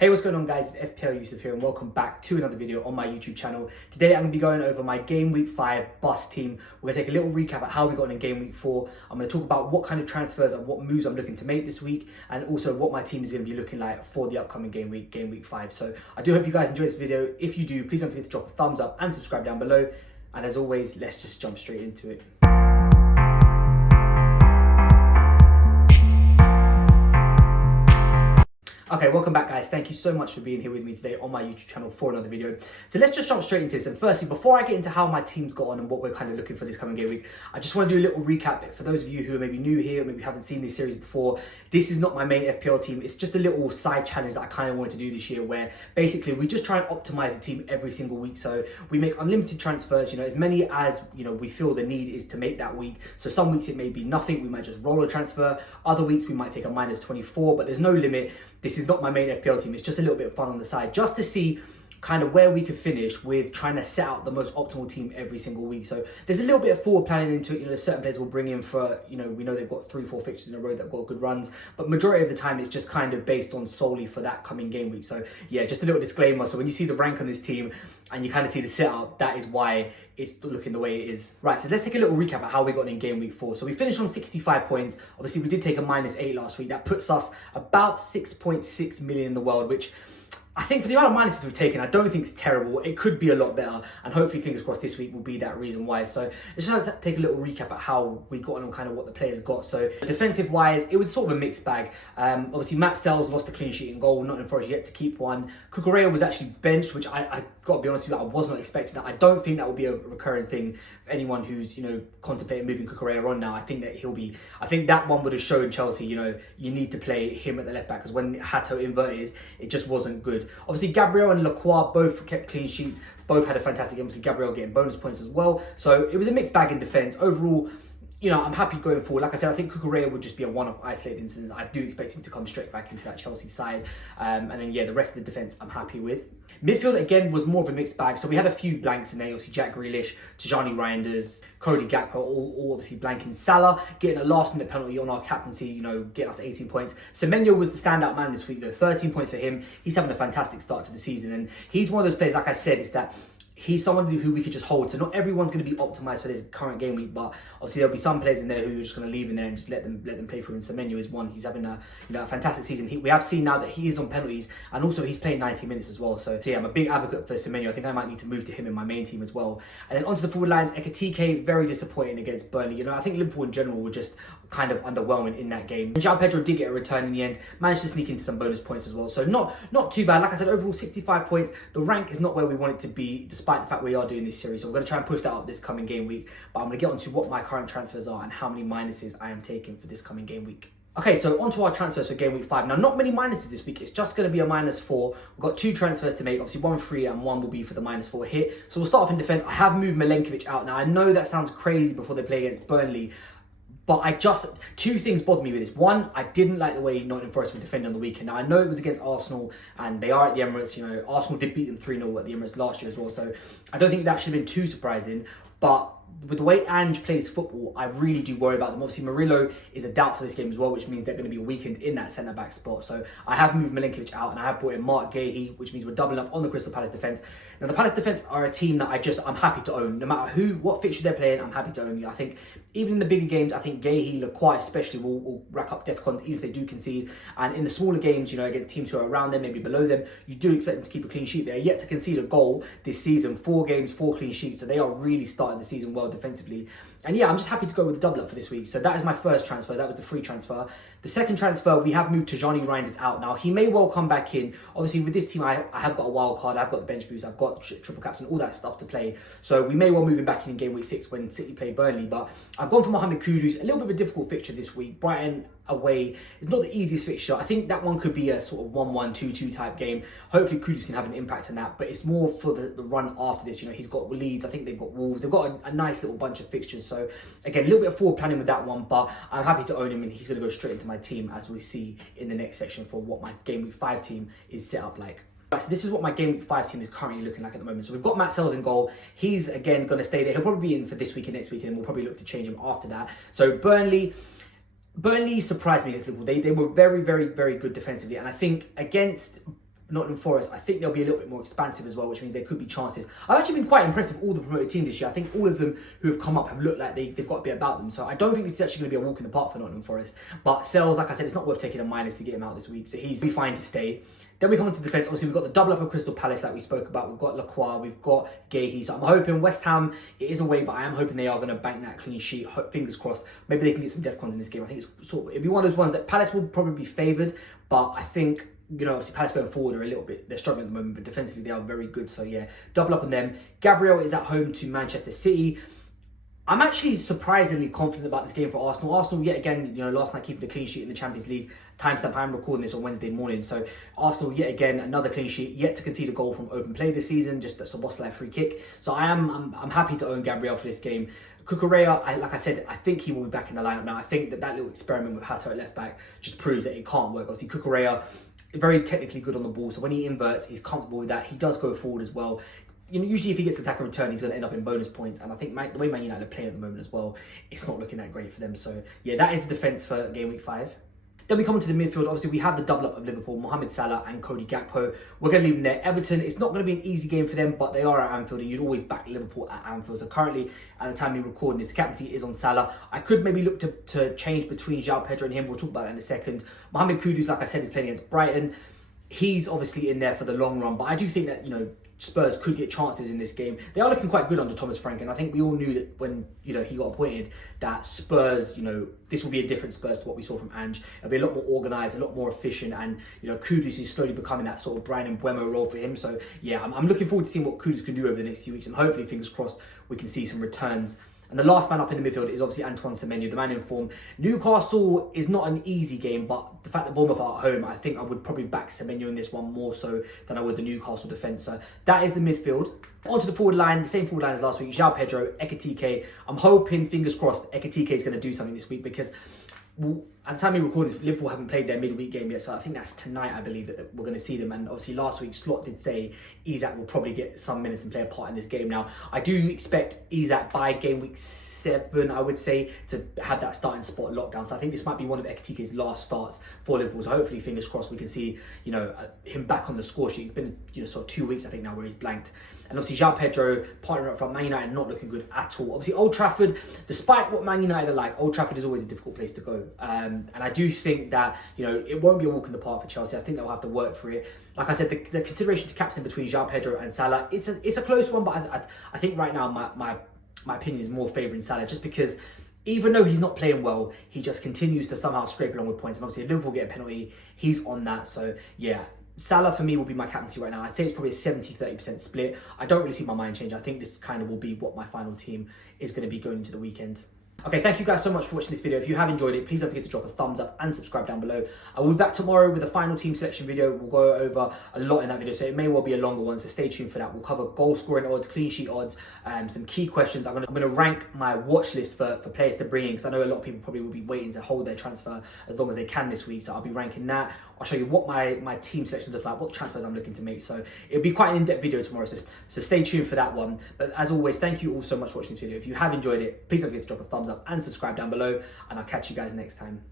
Hey, what's going on guys, it's FPL Yusuf here and welcome back to another video on my YouTube channel. Today I'm going to be going over my Game Week 5 bust team. We're going to take a little recap at how we got on in Game Week 4. I'm going to talk about what kind of transfers and what moves I'm looking to make this week, and also what my team is going to be looking like for the upcoming Game Week 5. So I do hope you guys enjoyed this video. If you do, please don't forget to drop a thumbs up and subscribe down below. And as always, let's just jump straight into it. Okay, welcome back guys. Thank you so much for being here with me today on my YouTube channel for another video. So let's just jump straight into this. And firstly, before I get into how my team's got on and what we're kind of looking for this coming game week, I just want to do a little recap for those of you who are maybe new here, maybe haven't seen this series before. This is not my main FPL team. It's just a little side challenge that I kind of wanted to do this year, where basically we just try and optimize the team every single week. So we make unlimited transfers, as many as we feel the need is to make that week. So some weeks it may be nothing, we might just roll a transfer. Other weeks we might take a -24, but there's no limit. This is not my main FPL team. It's just a little bit of fun on the side, just to see kind of where we could finish with trying to set out the most optimal team every single week. So there's a little bit of forward planning into it. There's certain players we'll bring in for, we know they've got 3-4 fixtures in a row that have got good runs, but majority of the time it's just kind of based on solely for that coming game week. So yeah, just a little disclaimer. So when you see the rank on this team and you kind of see the setup, that is why it's looking the way it is. Right, so let's take a little recap at how we got in Game Week 4. So we finished on 65 points. Obviously, we did take a -8 last week. That puts us about 6.6 million in the world, which I think for the amount of minuses we've taken, I don't think it's terrible. It could be a lot better, and hopefully, fingers crossed, this week will be that reason why. So let's just take a little recap at how we got on and kind of what the players got. So defensive-wise, it was sort of a mixed bag. Obviously, Matt Sells lost a clean sheet in goal. Nottingham Forest yet to keep one. Cucurella was actually benched, which I got to be honest with you, I was not expecting that. I don't think that will be a recurring thing for anyone who's contemplating moving Cucurella on now. I think that I think that one would have shown Chelsea, you need to play him at the left back, because when Hato inverted, it just wasn't good. Obviously, Gabriel and Lacroix both kept clean sheets, both had a fantastic game. Obviously, Gabriel getting bonus points as well. So it was a mixed bag in defence. Overall, I'm happy going forward. Like I said, I think Cucurella would just be a one-off isolated incident. I do expect him to come straight back into that Chelsea side. And then, yeah, the rest of the defence I'm happy with. Midfield, again, was more of a mixed bag. So we had a few blanks in there. Obviously, Jack Grealish, Tijani Reinders, Cody Gakpo, all obviously blanking. Salah getting a last-minute penalty on our captaincy, getting us 18 points. Semenyo was the standout man this week, though. 13 points for him. He's having a fantastic start to the season. And he's one of those players, like I said, is that he's someone who we could just hold. So not everyone's going to be optimized for this current game week, but obviously there'll be some players in there who are just going to leave in there and just let them play through. And Semenyo is one. He's having a fantastic season. We have seen now that he is on penalties, and also he's playing 90 minutes as well. So yeah, I'm a big advocate for Semenyo. I think I might need to move to him in my main team as well. And then onto the forward lines, Ekitike, very disappointing against Burnley. I think Liverpool in general were just kind of underwhelming in that game. João Pedro did get a return in the end, managed to sneak into some bonus points as well. So not too bad. Like I said, overall 65 points. The rank is not where we want it to be, despite the fact we are doing this series. So we're going to try and push that up this coming game week. But I'm going to get onto what my current transfers are and how many minuses I am taking for this coming game week. Okay, so onto our transfers for Game Week 5. Now, not many minuses this week. It's just going to be a -4. We've got 2 transfers to make. Obviously, 1 free and 1 will be for the -4 hit. So we'll start off in defence. I have moved Milenkovic out. Now, I know that sounds crazy before they play against Burnley, but two things bother me with this. One, I didn't like the way Nottingham Forest were defending on the weekend. Now, I know it was against Arsenal, and they are at the Emirates. Arsenal did beat them 3-0 at the Emirates last year as well. So I don't think that should have been too surprising. But with the way Ange plays football, I really do worry about them. Obviously, Murillo is a doubt for this game as well, which means they're going to be weakened in that centre-back spot. So I have moved Milenkovic out, and I have brought in Mark Gahey, which means we're doubling up on the Crystal Palace defence. Now, the Palace defence are a team that I'm happy to own. No matter what fixture they're playing, I'm happy to own. I think even in the bigger games, I think Gahey, Lacroix especially, will rack up defcons even if they do concede. And in the smaller games, against teams who are around them, maybe below them, you do expect them to keep a clean sheet. They're yet to concede a goal this season. 4 games, 4 clean sheets. So they are really starting the season well defensively. And yeah, I'm just happy to go with the double up for this week. So that is my first transfer. That was the free transfer. The second transfer, we have moved Tijani Reinders out. Now, he may well come back in. Obviously, with this team, I have got a wild card. I've got the bench boost. I've got triple captain, all that stuff to play. So we may well move him back in Game Week 6 when City play Burnley. But I've gone for Mohamed Kudus. A little bit of a difficult fixture this week. Brighton away is not the easiest fixture. I think that one could be a sort of 1-1, 2-2 type game. Hopefully Kudus can have an impact on that, but it's more for the run after this. He's got Leeds, I think they've got Wolves, they've got a nice little bunch of fixtures. So again, a little bit of forward planning with that one, but I'm happy to own him, and he's going to go straight into my team, as we see in the next section for what my Game Week 5 team is set up like. Right, so this is what my Game Week 5 team is currently looking like at the moment. So we've got Matt Sells in goal. He's, again, going to stay there. He'll probably be in for this week and next week, and we'll probably look to change him after that. So Burnley surprised me against Liverpool. They were very, very, very good defensively. And I think against Nottingham Forest, I think they'll be a little bit more expansive as well, which means there could be chances. I've actually been quite impressed with all the promoted teams this year. I think all of them who have come up have looked like they've got a bit about them. So I don't think this is actually going to be a walk in the park for Nottingham Forest. But Sells, like I said, it's not worth taking a minus to get him out this week. So he's be fine to stay. Then we come on to defence. Obviously, we've got the double up of Crystal Palace that we spoke about. We've got Lacroix, we've got Gahey. So I'm hoping West Ham, it is away, but I am hoping they are going to bank that clean sheet. Fingers crossed. Maybe they can get some DEFCONs in this game. I think it's it'd be one of those ones that Palace will probably be favoured, but I think, you know, obviously Palace going forward they're struggling at the moment, but defensively they are very good. So yeah, double up on them. Gabriel is at home to Manchester City. I'm actually surprisingly confident about this game for Arsenal. Arsenal, yet again, you know, last night keeping a clean sheet in the Champions League. Timestamp, I'm recording this on Wednesday morning. So Arsenal, yet again, another clean sheet, yet to concede a goal from open play this season, just a Szoboszlai free kick. So I'm happy to own Gabriel for this game. Cucurella, like I said, I think he will be back in the lineup now. I think that little experiment with Hatter at left back just proves that it can't work. Obviously, Cucurella, very technically good on the ball. So when he inverts, he's comfortable with that. He does go forward as well. You know, usually if he gets attack and return, he's going to end up in bonus points. And I think the way Man United are playing at the moment as well, it's not looking that great for them. So yeah, that is the defence for game week 5. Then we come into the midfield. Obviously, we have the double up of Liverpool, Mohamed Salah and Cody Gakpo. We're going to leave them there. Everton, it's not going to be an easy game for them, but they are at Anfield, and you'd always back Liverpool at Anfield. So currently, at the time we're recording this, the captaincy is on Salah. I could maybe look to change between João Pedro and him. We'll talk about that in a second. Mohamed Kudus, like I said, is playing against Brighton. He's obviously in there for the long run, but I do think that, you know, Spurs could get chances in this game. They are looking quite good under Thomas Frank, and I think we all knew that when, you know, he got appointed, that Spurs, you know, this will be a different Spurs to what we saw from Ange. It'll be a lot more organised, a lot more efficient, and, you know, Kudus is slowly becoming that sort of Brian Mbeumo role for him. So yeah, I'm looking forward to seeing what Kudus can do over the next few weeks, and hopefully, fingers crossed, we can see some returns. And the last man up in the midfield is obviously Antoine Semenyo, the man in form. Newcastle is not an easy game, but the fact that Bournemouth are at home, I think I would probably back Semenyo in this one more so than I would the Newcastle defence. So that is the midfield. Onto the forward line, the same forward line as last week. João Pedro, Ekitike. I'm hoping, fingers crossed, Ekitike is going to do something this week because at the time we record this, Liverpool haven't played their midweek game yet, so I think that's tonight, I believe, that we're going to see them. And obviously last week, Slot did say Isak will probably get some minutes and play a part in this game. Now, I do expect Isak by game week 7, I would say, to have that starting spot locked down. So I think this might be one of Ekitike's last starts for Liverpool. So hopefully, fingers crossed, we can see, you know, him back on the score sheet. It's been, you know, sort of 2 weeks, I think, now where he's blanked. And obviously, João Pedro, partner up front, Man United not looking good at all. Obviously, Old Trafford, despite what Man United are like, Old Trafford is always a difficult place to go. And I do think that, you know, it won't be a walk in the park for Chelsea. I think they'll have to work for it. Like I said, the consideration to captain between João Pedro and Salah, it's a close one, but I think right now my opinion is more favouring Salah, just because even though he's not playing well, he just continues to somehow scrape along with points. And obviously, if Liverpool get a penalty, he's on that. So yeah, Salah for me will be my captaincy right now. I'd say it's probably a 70-30% split. I don't really see my mind change. I think this kind of will be what my final team is going to be going into the weekend. Okay, thank you guys so much for watching this video. If you have enjoyed it, please don't forget to drop a thumbs up and subscribe down below. I will be back tomorrow with a final team selection video. We'll go over a lot in that video, so it may well be a longer one, so stay tuned for that. We'll cover goal scoring odds, clean sheet odds, some key questions. I'm gonna rank my watch list for players to bring in, because I know a lot of people probably will be waiting to hold their transfer as long as they can this week, so I'll be ranking that. I'll show you what my team selection looks like, what transfers I'm looking to make. So it'll be quite an in-depth video tomorrow, so stay tuned for that one. But as always, thank you all so much for watching this video. If you have enjoyed it, please don't forget to drop a thumbs up and subscribe down below, and I'll catch you guys next time.